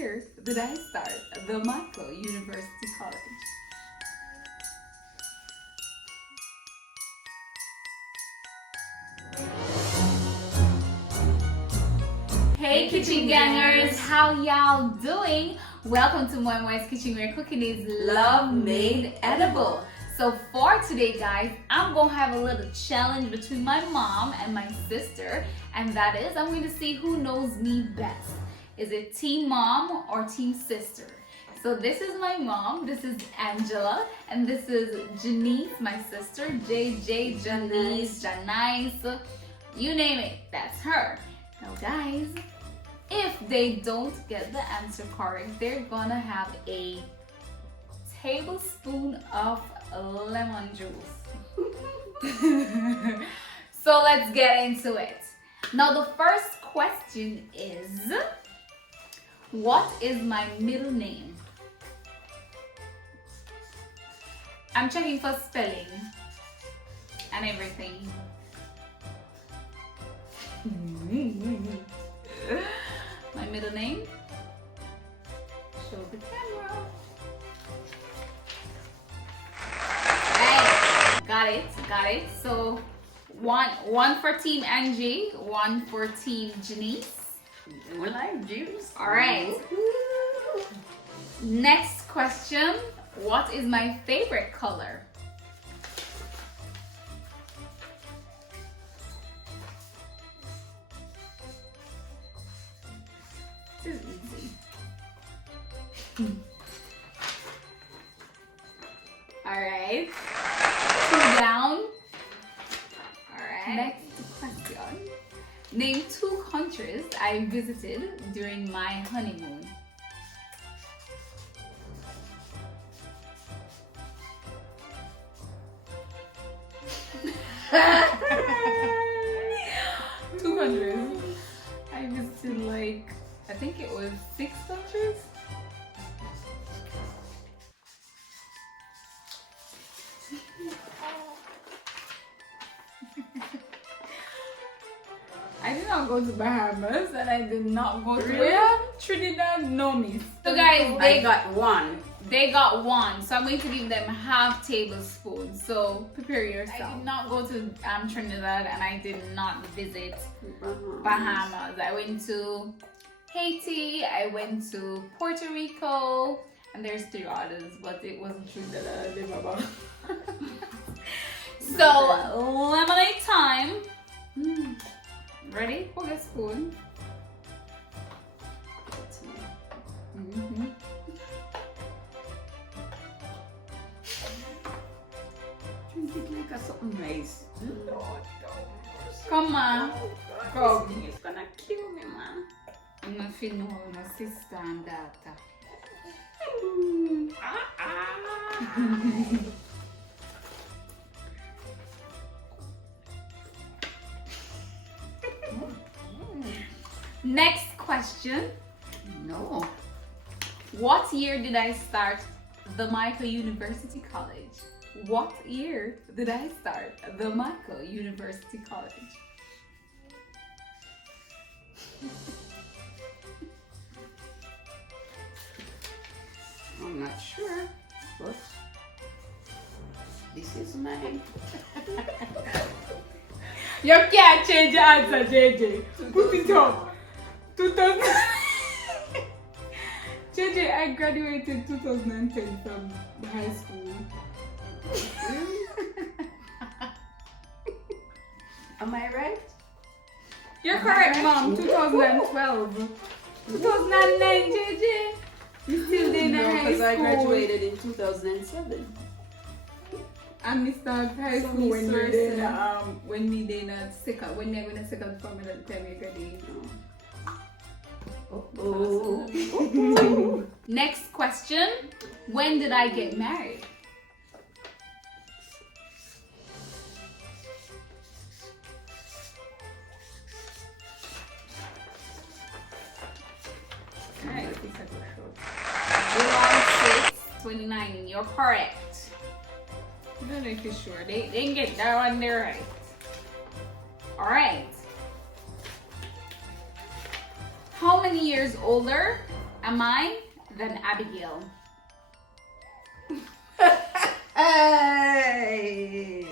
year did I start the Michael University College? Hey kitchen gangers, how y'all doing? Welcome to Moya's Kitchen, where cooking is love made edible. So for today guys, I'm gonna have a little challenge between my mom and my sister, and that is I'm going to see who knows me best. Is it team mom or team sister? So this is my mom, this is Angela, and this is Janice, my sister. JJ, Janice, Janice, you name it, that's her. Now guys, if they don't get the answer correct, they're gonna have a tablespoon of lemon juice. So let's get into it. Now the first question is, what is my middle name? I'm checking for spelling and everything. My middle name? Show the camera. Hey, got it. So one for team Angie, one for team Janice. We like juice. All right. Next question. What is my favorite color? This is easy. All right. 2 down. All right. Next question. Name 2 countries I visited during my honeymoon. Two countries. I visited I think it was 6 countries. I did not go to Bahamas, and I did not go to where? Trinidad, no miss. So guys, they got one. They got one, so I'm going to give them half tablespoon. So prepare yourself. I did not go to Trinidad, and I did not visit Bahamas. I went to Haiti, I went to Puerto Rico, and there's 3 others, but it wasn't Trinidad. So lemonade time. Ready? Hold a spoon. Drink it like something nice. Come on. Come. It's gonna kill me, man. I'm not feeling my sister and daughter. Next question. No. What year did I start the Michael University College? What year did I start the Michael University College? I'm not sure, but this is mine. You can't change your answer, JJ. Put it up. 2000. JJ, I graduated 2010 from high school. Am I right? You're correct, Mom. 2012. 2009, JJ. You still did No, high school. because I graduated in 2007. And we started high school when we did when we did a second when we were in a second form at the time we graduated. Next question. When did I get married? Alright, July 6th, 2019. You're correct. I don't know if you're sure. They didn't get that one there right. Alright. How many years older am I than Abigail? Hey.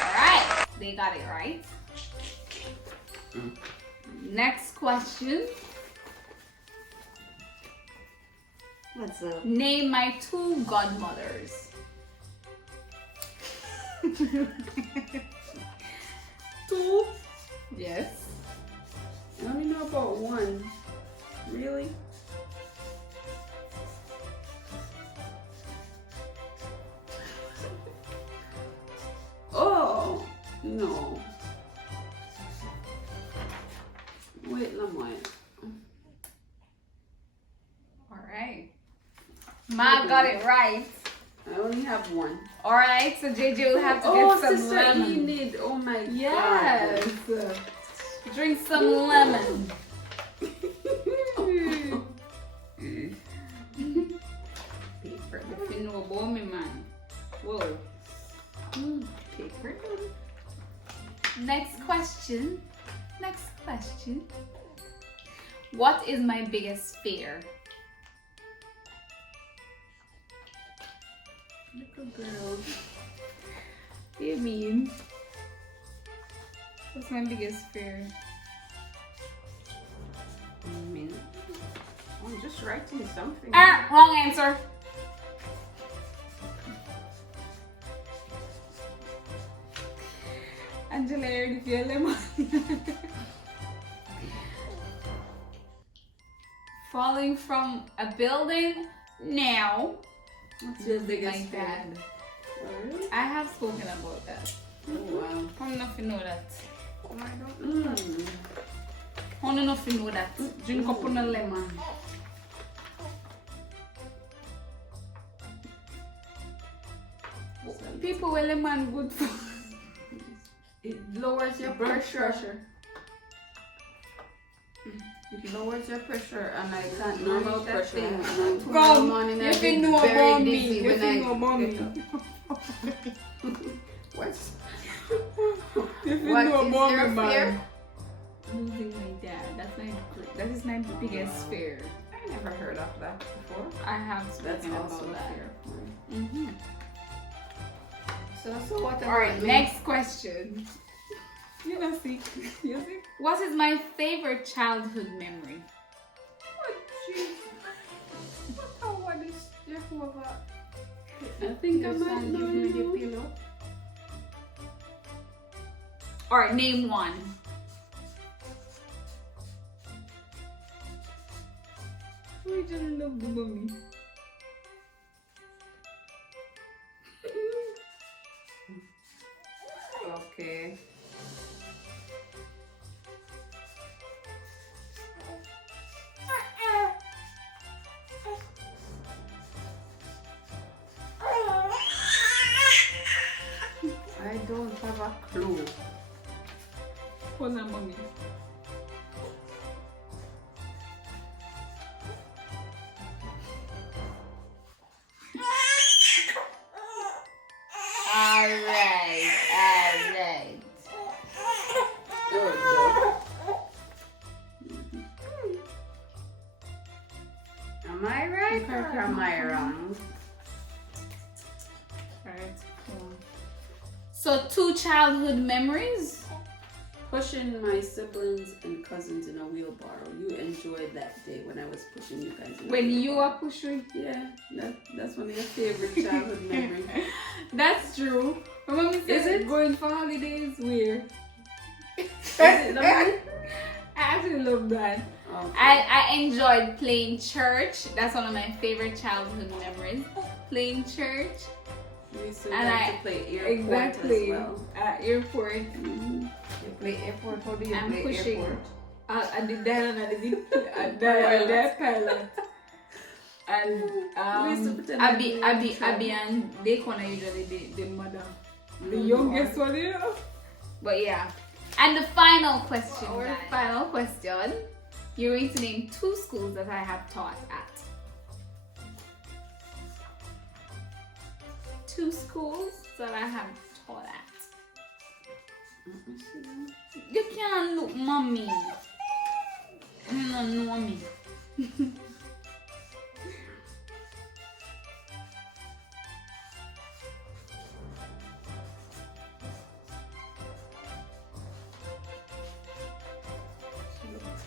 Alright, they got it right. Next question. What's up? Name my 2 godmothers. 2? Yes. I only know about 1. Really? Oh no. Wait, Lamoy. Alright. Ma got it right. I only have 1. Alright, so JJ will have to Oh, get some Sister lemon. Enid. Oh my Yes. God. Drink some lemon. Paper. If you know about me, man. Whoa. Paper. Next question. Next question. What is my biggest fear? Little girl. What do you mean? What's my biggest fear? I mean, I'm just writing something. Wrong answer. Angela, if you're lemon. Falling from a building? No. What's your biggest Like fear? that. Oh, really? I have spoken about that. Oh, wow. How enough you know that? Oh, I don't know. How enough you know that? Drink up on a lemon. People with lemon good for. It lowers your pressure. It lowers your pressure, and I can't Normal manage that pressure. thing. And then Come, tomorrow morning you I'll can be know very about me. busy You when can I know about get me. up. What? You can What know is about your me, man. fear? Losing my dad. That is my biggest fear. I never heard of that before. I have That's spoken also about a that. fear. Mm-hmm. So what about All right, me? next question. You know, see, you see. What is my favorite childhood memory? Oh, jeez. What is Jehovah? I think I might know you. pillow. All right, name one. We just love the mommy. Okay. I don't have a clue. Hold on, mommy. Alright. Oh, am I right or am I wrong? Alright, cool. So 2 childhood memories? Pushing my siblings and cousins in a wheelbarrow. You enjoyed that day when I was pushing you guys in a When you wheelbarrow. are pushing? Yeah, that's one of your favorite childhood memories. That's true. My mommy says Is it? going for holidays where? Is it lovely? I actually love that. Okay. I enjoyed playing church. That's one of my favorite childhood memories. Playing church. We used to And like I- to play airport Exactly. as well. At airport. Mhm. You play airport? How do you I'm play pushing. airport? I did that and I did that pilot. And We used to pretend like we were in trouble. Abby and Dakona usually the mother. The Mhm. youngest one, you know. But yeah. And the final question, Our guys. Final question. You're going to name 2 schools that I have taught at. 2 schools that I have taught at. Let me see. You can't look, mommy. You don't know me.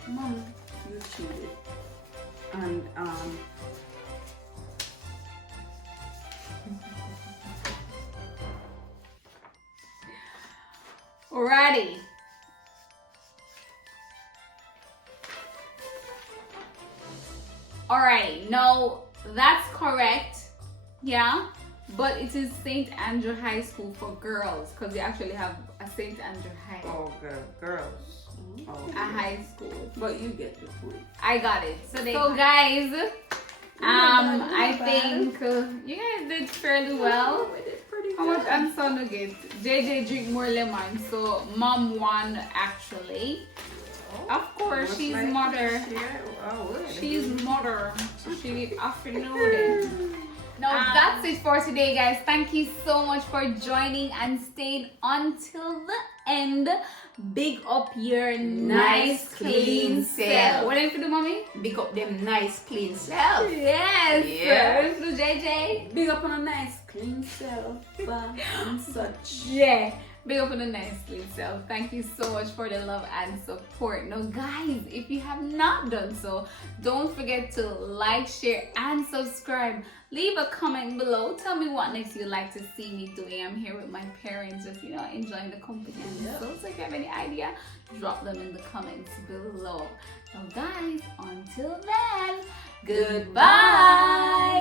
Mom, you cheated. And Alrighty. Alright, no, that's correct. Yeah, but it is St. Andrew High School for girls because we actually have a St. Andrew High. oh, girls. Oh, A high school. But you get the point. I got it. So guys, I think you guys did fairly well. We did pretty How much good. answer no get? JJ drink more lemon, so mom won actually. Of course, Looks she's like mother. really? She's mother, so she afternoon. No, that's it for today, guys. Thank you so much for joining and staying until the end. Big up your nice, clean self. What are you do, mommy? Big up them nice, clean self. Yes. Yeah. Let's do JJ. Big up on a nice, clean self and such. Yeah. Big up on a nice clean self. Thank you so much for the love and support. Now, guys, if you have not done so, don't forget to like, share, and subscribe. Leave a comment below. Tell me what next you'd like to see me doing. I'm here with my parents, just enjoying the company. And so if you have any idea, drop them in the comments below. Now, guys, until then, goodbye.